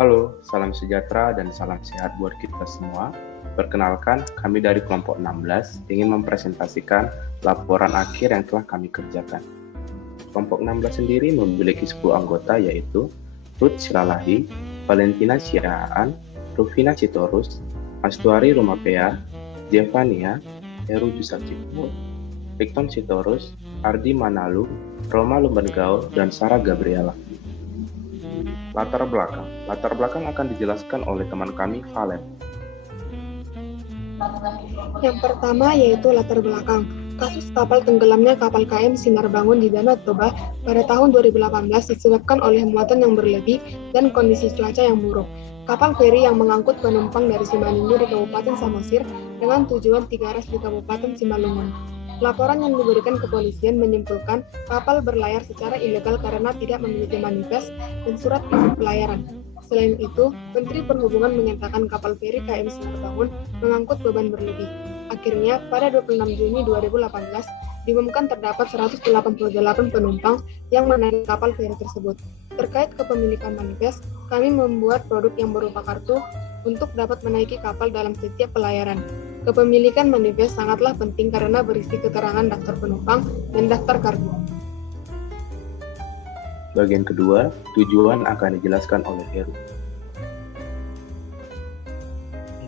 Halo, salam sejahtera dan salam sehat buat kita semua. Perkenalkan, kami dari kelompok 16 ingin mempresentasikan laporan akhir yang telah kami kerjakan. Kelompok 16 sendiri memiliki 10 anggota yaitu Ruth Silalahi, Valentina Siahaan, Rufina Sitorus, Astuari Rumapea, Jevania, Heru Jusacipur, Rikton Sitorus, Ardi Manalu, Roma Lumbengao, dan Sarah Gabriela. Latar belakang akan dijelaskan oleh teman kami, Valen. Yang pertama yaitu latar belakang. Kasus kapal tenggelamnya kapal KM Sinar Bangun di Danau Toba pada tahun 2018 disebabkan oleh muatan yang berlebih dan kondisi cuaca yang buruk. Kapal feri yang mengangkut penumpang dari Simalungun di Kabupaten Samosir dengan tujuan Tigaras di Kabupaten Simalungun. Laporan yang diberikan kepolisian menyimpulkan kapal berlayar secara ilegal karena tidak memiliki manifest dan surat izin pelayaran. Selain itu, Menteri Perhubungan menyatakan kapal feri KM Sinar Bangun mengangkut beban berlebih. Akhirnya, pada 26 Juni 2018, diumumkan terdapat 188 penumpang yang menaiki kapal feri tersebut. Terkait kepemilikan manifest, kami membuat produk yang berupa kartu untuk dapat menaiki kapal dalam setiap pelayaran. Kepemilikan manifest sangatlah penting karena berisi keterangan daftar penumpang dan daftar kargo. Bagian kedua, tujuan akan dijelaskan oleh Heru.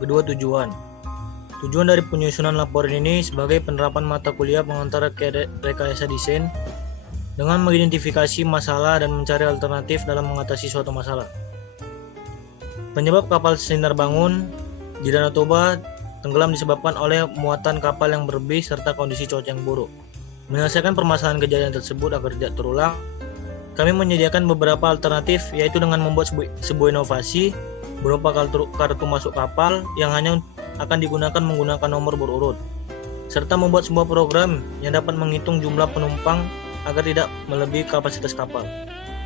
Kedua, tujuan. Tujuan dari penyusunan laporan ini sebagai penerapan mata kuliah pengantar rekayasa desain dengan mengidentifikasi masalah dan mencari alternatif dalam mengatasi suatu masalah. Penyebab kapal Sinar Bangun di Danau Toba tenggelam disebabkan oleh muatan kapal yang berlebih serta kondisi cuaca yang buruk. Menyelesaikan permasalahan kejadian tersebut agar tidak terulang, kami menyediakan beberapa alternatif, yaitu dengan membuat sebuah inovasi berupa kartu masuk kapal yang hanya akan digunakan menggunakan nomor berurut, serta membuat sebuah program yang dapat menghitung jumlah penumpang agar tidak melebihi kapasitas kapal.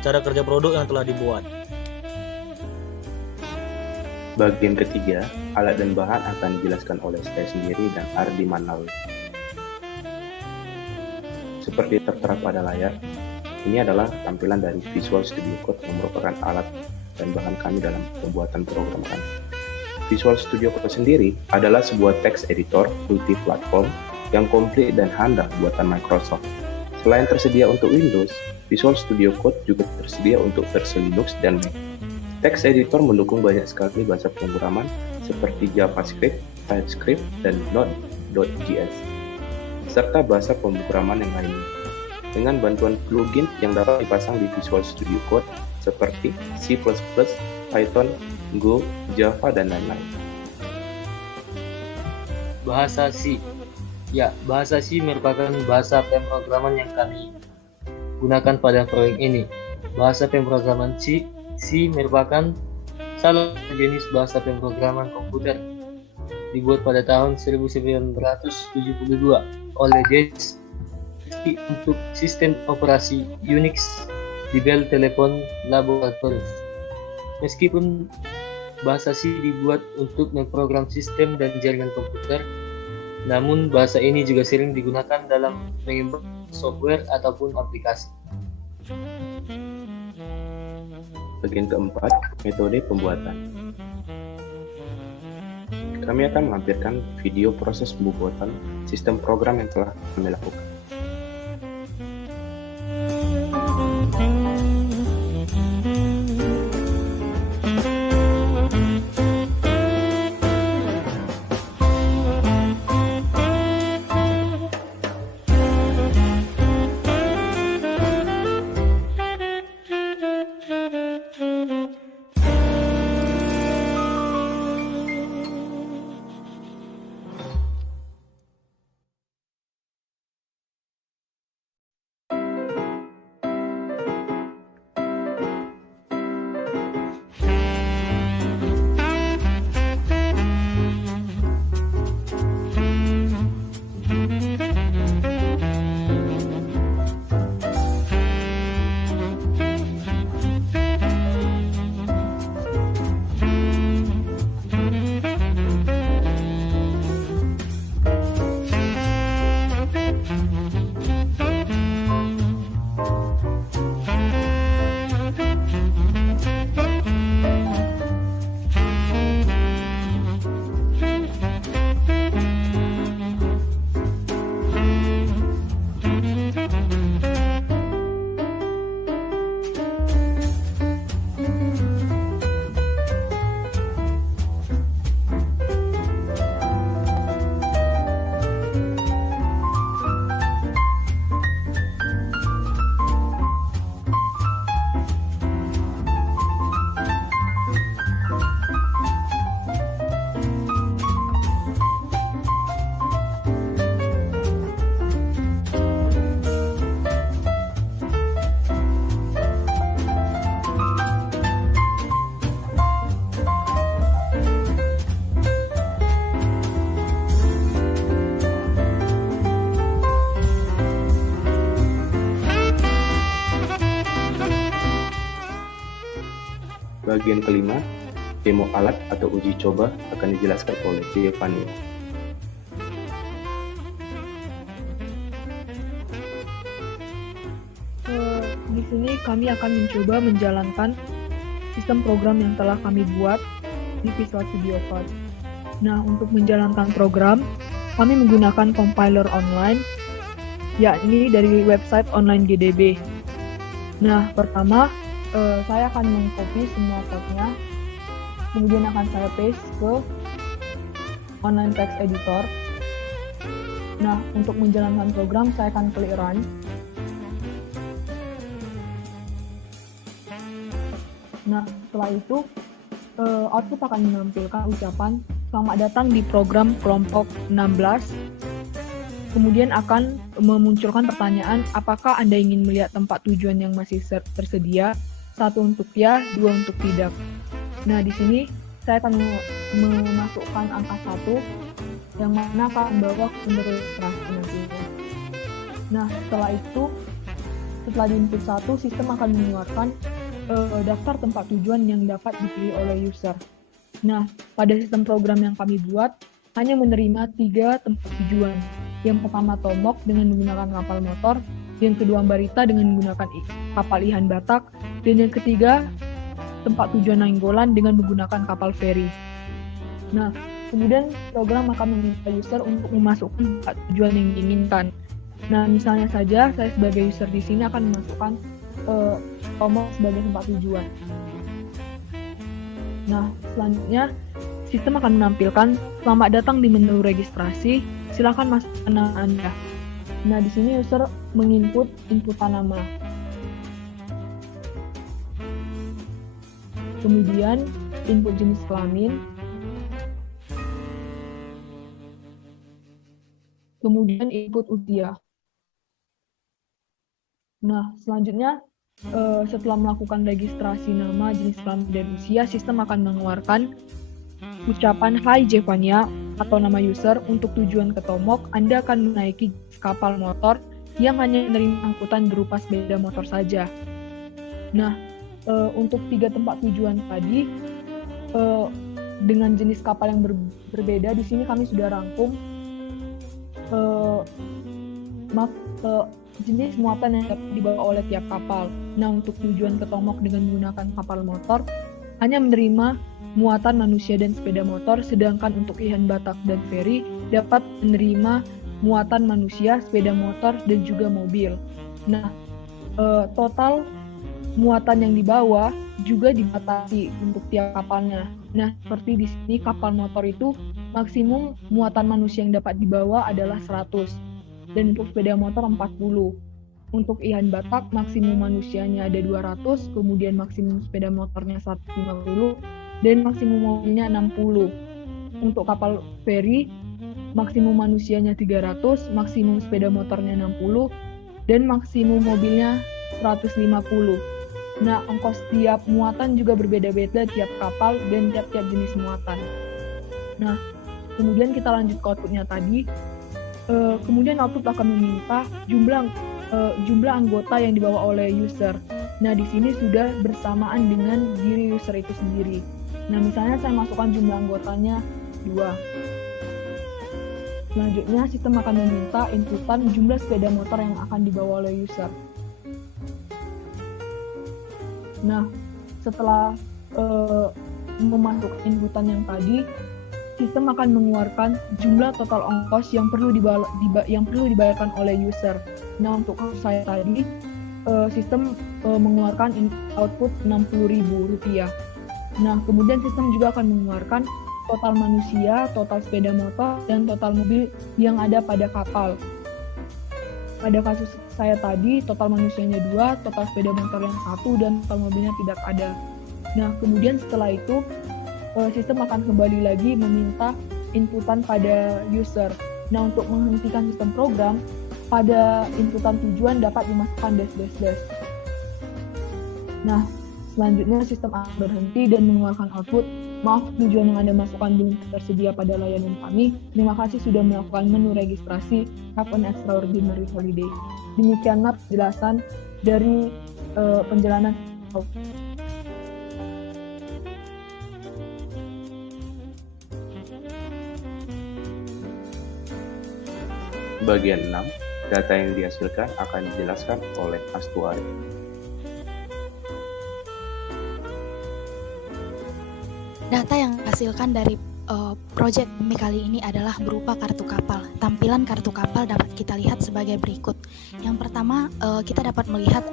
Cara kerja produk yang telah dibuat. Bagian ketiga, alat dan bahan akan dijelaskan oleh saya sendiri dan Ardi Manalu. Seperti tertera pada layar, ini adalah tampilan dari Visual Studio Code yang merupakan alat dan bahan kami dalam pembuatan program kami. Visual Studio Code sendiri adalah sebuah text editor multi-platform yang komplit dan handal buatan Microsoft. Selain tersedia untuk Windows, Visual Studio Code juga tersedia untuk versi Linux dan Mac. Text editor mendukung banyak sekali bahasa pemrograman seperti JavaScript, TypeScript, dan Node.js, serta bahasa pemrograman yang lainnya. Dengan bantuan plugin yang dapat dipasang di Visual Studio Code seperti C++, Python, Go, Java, dan lain-lain. Bahasa C. Ya, bahasa C merupakan bahasa pemrograman yang kami gunakan pada proyek ini. Bahasa pemrograman C merupakan salah satu jenis bahasa pemrograman komputer dibuat pada tahun 1972 oleh James untuk sistem operasi Unix di Bell Telephone Laboratories. Meskipun bahasa C dibuat untuk memprogram sistem dan jaringan komputer, namun bahasa ini juga sering digunakan dalam mengembangkan software ataupun aplikasi. Bagian keempat, metode pembuatan. Kami akan melampirkan video proses pembuatan sistem program yang telah kami lakukan. bagian kelima, demo alat atau uji coba akan dijelaskan oleh Giovanni. Di sini kami akan mencoba menjalankan sistem program yang telah kami buat di Visual Studio Code. Nah, untuk menjalankan program, kami menggunakan compiler online, yakni dari website online GDB. Nah, pertama, saya akan mengcopy semua code-nya, kemudian akan saya paste ke online text editor. Nah, untuk menjalankan program, saya akan klik run. Nah, setelah itu, output akan menampilkan ucapan selamat datang di program kelompok 16. Kemudian akan memunculkan pertanyaan, apakah Anda ingin melihat tempat tujuan yang masih tersedia? 1 untuk ya, 2 untuk tidak. Nah, di sini saya akan memasukkan angka 1, yang mana akan membawa ke sumber registrasi nantinya. Nah, setelah itu, setelah di input 1, sistem akan mengeluarkan daftar tempat tujuan yang dapat dipilih oleh user. Nah, pada sistem program yang kami buat, hanya menerima 3 tempat tujuan. Yang pertama Tomok dengan menggunakan kapal motor, yang kedua Ambarita dengan menggunakan kapal Ihan Batak, dan yang ketiga tempat tujuan Nainggolan dengan menggunakan kapal feri. Nah, kemudian program akan meminta user untuk memasukkan tempat tujuan yang diinginkan. Nah, misalnya saja saya sebagai user di sini akan memasukkan Tomok sebagai tempat tujuan. Nah, selanjutnya sistem akan menampilkan selamat datang di menu registrasi, silakan masukkan nama Anda. Nah, di sini user menginput inputan nama. Kemudian input jenis kelamin. Kemudian input usia. Nah, selanjutnya setelah melakukan registrasi nama, jenis kelamin, dan usia, sistem akan mengeluarkan ucapan Hai Giovannia atau nama user untuk tujuan ke Tomok. Anda akan menaiki kapal motor yang hanya menerima angkutan berupa sepeda motor saja. Nah, untuk 3 tempat tujuan tadi dengan jenis kapal yang berbeda, di sini kami sudah rangkum jenis muatan yang dapat dibawa oleh tiap kapal. Nah, untuk tujuan ke Tomok dengan menggunakan kapal motor hanya menerima muatan manusia dan sepeda motor, sedangkan untuk Ihan Batak dan feri dapat menerima muatan manusia, sepeda motor, dan juga mobil. Nah, total muatan yang dibawa juga dibatasi untuk tiap kapalnya. Nah, seperti di sini kapal motor itu maksimum muatan manusia yang dapat dibawa adalah 100. Dan untuk sepeda motor 40. Untuk Ihan Batak maksimum manusianya ada 200, kemudian maksimum sepeda motornya 150, dan maksimum mobilnya 60. Untuk kapal feri maksimum manusianya 300, maksimum sepeda motornya 60, dan maksimum mobilnya 150. Nah, ongkos tiap muatan juga berbeda-beda tiap kapal dan tiap-tiap jenis muatan. Nah, kemudian kita lanjut ke outputnya tadi. Kemudian output akan meminta jumlah anggota yang dibawa oleh user. Nah, di sini sudah bersamaan dengan diri user itu sendiri. Nah, misalnya saya masukkan jumlah anggotanya 2. Selanjutnya, sistem akan meminta inputan jumlah sepeda motor yang akan dibawa oleh user. Nah, setelah memasukkan inputan yang tadi, sistem akan mengeluarkan jumlah total ongkos yang perlu dibayarkan oleh user. Nah, untuk saya tadi, sistem mengeluarkan output Rp60.000. Nah, kemudian sistem juga akan mengeluarkan total manusia, total sepeda motor, dan total mobil yang ada pada kapal. Pada kasus saya tadi, total manusianya 2, total sepeda motor yang 1, dan total mobilnya tidak ada. Nah, kemudian setelah itu, sistem akan kembali lagi meminta inputan pada user. Nah, untuk menghentikan sistem program, pada inputan tujuan dapat dimasukkan dash. Nah, selanjutnya sistem akan berhenti dan mengeluarkan output. Maaf, tujuan yang Anda masukkan belum tersedia pada layanan kami. Terima kasih sudah melakukan menu registrasi. Have an extraordinary holiday. Demikianlah penjelasan dari penjalanan. Bagian 6, data yang dihasilkan akan dijelaskan oleh Astuari. Data yang dihasilkan dari proyek kami kali ini adalah berupa kartu kapal. Tampilan kartu kapal dapat kita lihat sebagai berikut. Yang pertama, kita dapat melihat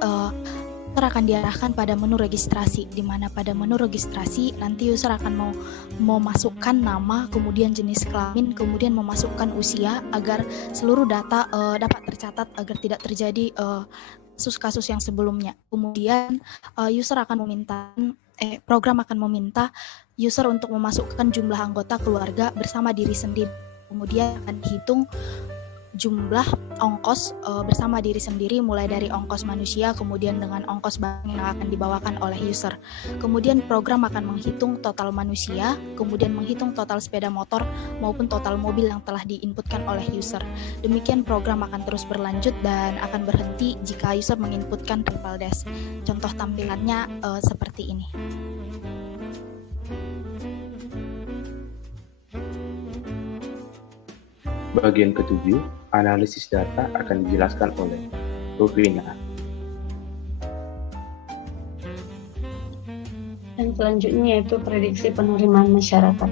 user akan diarahkan pada menu registrasi, di mana pada menu registrasi nanti user akan mau masukkan nama, kemudian jenis kelamin, kemudian memasukkan usia agar seluruh data dapat tercatat agar tidak terjadi kasus-kasus yang sebelumnya. Kemudian program akan meminta user untuk memasukkan jumlah anggota keluarga bersama diri sendiri. Kemudian akan dihitung jumlah ongkos bersama diri sendiri, mulai dari ongkos manusia, kemudian dengan ongkos barang yang akan dibawakan oleh user. Kemudian program akan menghitung total manusia, kemudian menghitung total sepeda motor maupun total mobil yang telah diinputkan oleh user. Demikian program akan terus berlanjut dan akan berhenti jika user menginputkan triple dash. Contoh tampilannya seperti ini. Bagian ke-7, analisis data akan dijelaskan oleh Rufina. Dan selanjutnya yaitu prediksi penerimaan masyarakat.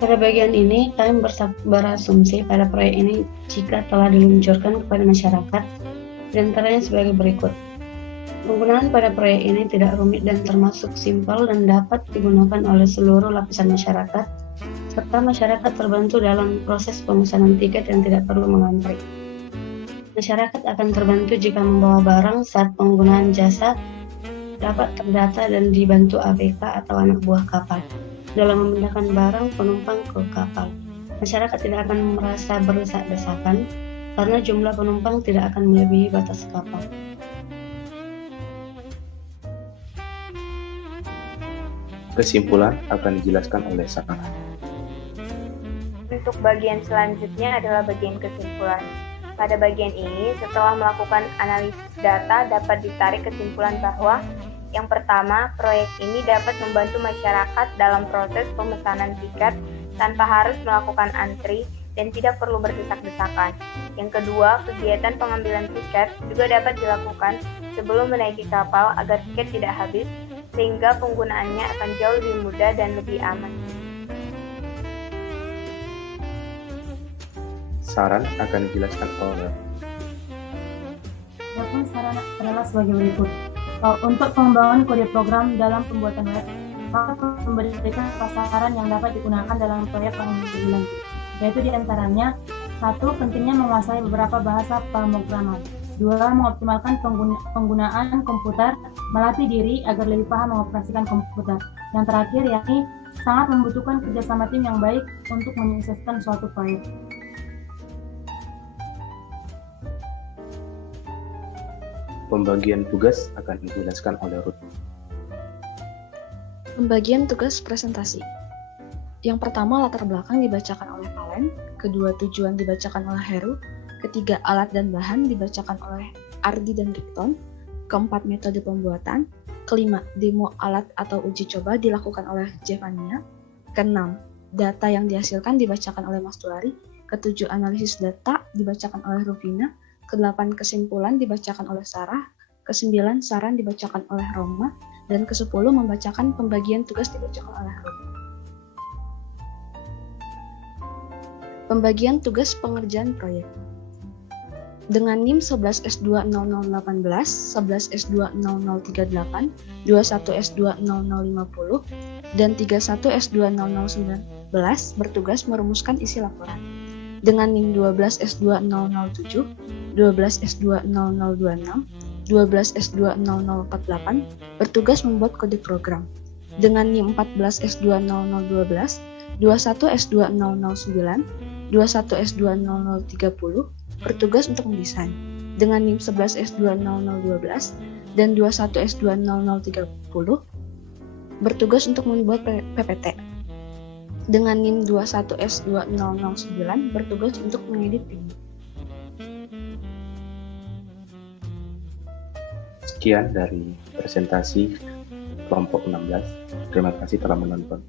Pada bagian ini, kami berasumsi pada proyek ini jika telah diluncurkan kepada masyarakat, di antaranya sebagai berikut. Penggunaan pada proyek ini tidak rumit dan termasuk simpel dan dapat digunakan oleh seluruh lapisan masyarakat, serta masyarakat terbantu dalam proses pemesanan tiket yang tidak perlu mengantri. Masyarakat akan terbantu jika membawa barang saat penggunaan jasa dapat terdata dan dibantu ABK atau anak buah kapal dalam memindahkan barang penumpang ke kapal. Masyarakat tidak akan merasa berdesak-desakan karena jumlah penumpang tidak akan melebihi batas kapal. Kesimpulan akan dijelaskan oleh Sarah. Untuk bagian selanjutnya adalah bagian kesimpulan. Pada bagian ini, setelah melakukan analisis data, dapat ditarik kesimpulan bahwa yang pertama, proyek ini dapat membantu masyarakat dalam proses pemesanan tiket tanpa harus melakukan antri dan tidak perlu berdesak-desakan. Yang kedua, kegiatan pengambilan tiket juga dapat dilakukan sebelum menaiki kapal agar tiket tidak habis, sehingga penggunaannya akan jauh lebih mudah dan lebih aman. Saran akan dijelaskan oleh Adapun saran adalah sebagai berikut. Untuk pengembangan kode program dalam pembuatan web, maka memberikan saran yang dapat digunakan dalam proyek yang dilanjut, yaitu diantaranya 1. Pentingnya menguasai beberapa bahasa pemrograman. 2. Mengoptimalkan penggunaan komputer, melatih diri agar lebih paham mengoperasikan komputer. Yang terakhir, yakni sangat membutuhkan kerjasama tim yang baik untuk menyukseskan suatu proyek. Pembagian tugas akan dijelaskan oleh Ruth. Pembagian tugas presentasi. Yang pertama, latar belakang dibacakan oleh Valen. Kedua, tujuan dibacakan oleh Heru. Ketiga, alat dan bahan dibacakan oleh Ardi dan Rikton. Keempat, metode pembuatan. Kelima, demo alat atau uji coba dilakukan oleh Jevania. Keenam, data yang dihasilkan dibacakan oleh Mas Tulari. Ketujuh, analisis data dibacakan oleh Rufina. Kedelapan, kesimpulan dibacakan oleh Sarah. Kesembilan, saran dibacakan oleh Roma. Dan kesepuluh, membacakan pembagian tugas dibacakan oleh Ruth. Pembagian tugas pengerjaan proyek. Dengan NIM 11S20018, 11S20038, 21S20050, dan 31S20019 bertugas merumuskan isi laporan. Dengan NIM 12S2007, 12S20026, 12S20048 bertugas membuat kode program. Dengan NIM 14S20012, 21S2009, 21S20030 bertugas untuk mendesain. Dengan NIM 11S20012 dan 21S20030 bertugas untuk membuat PPT. Dengan NIM 21S2009 bertugas untuk mengedit video. Sekian dari presentasi kelompok 16. Terima kasih telah menonton.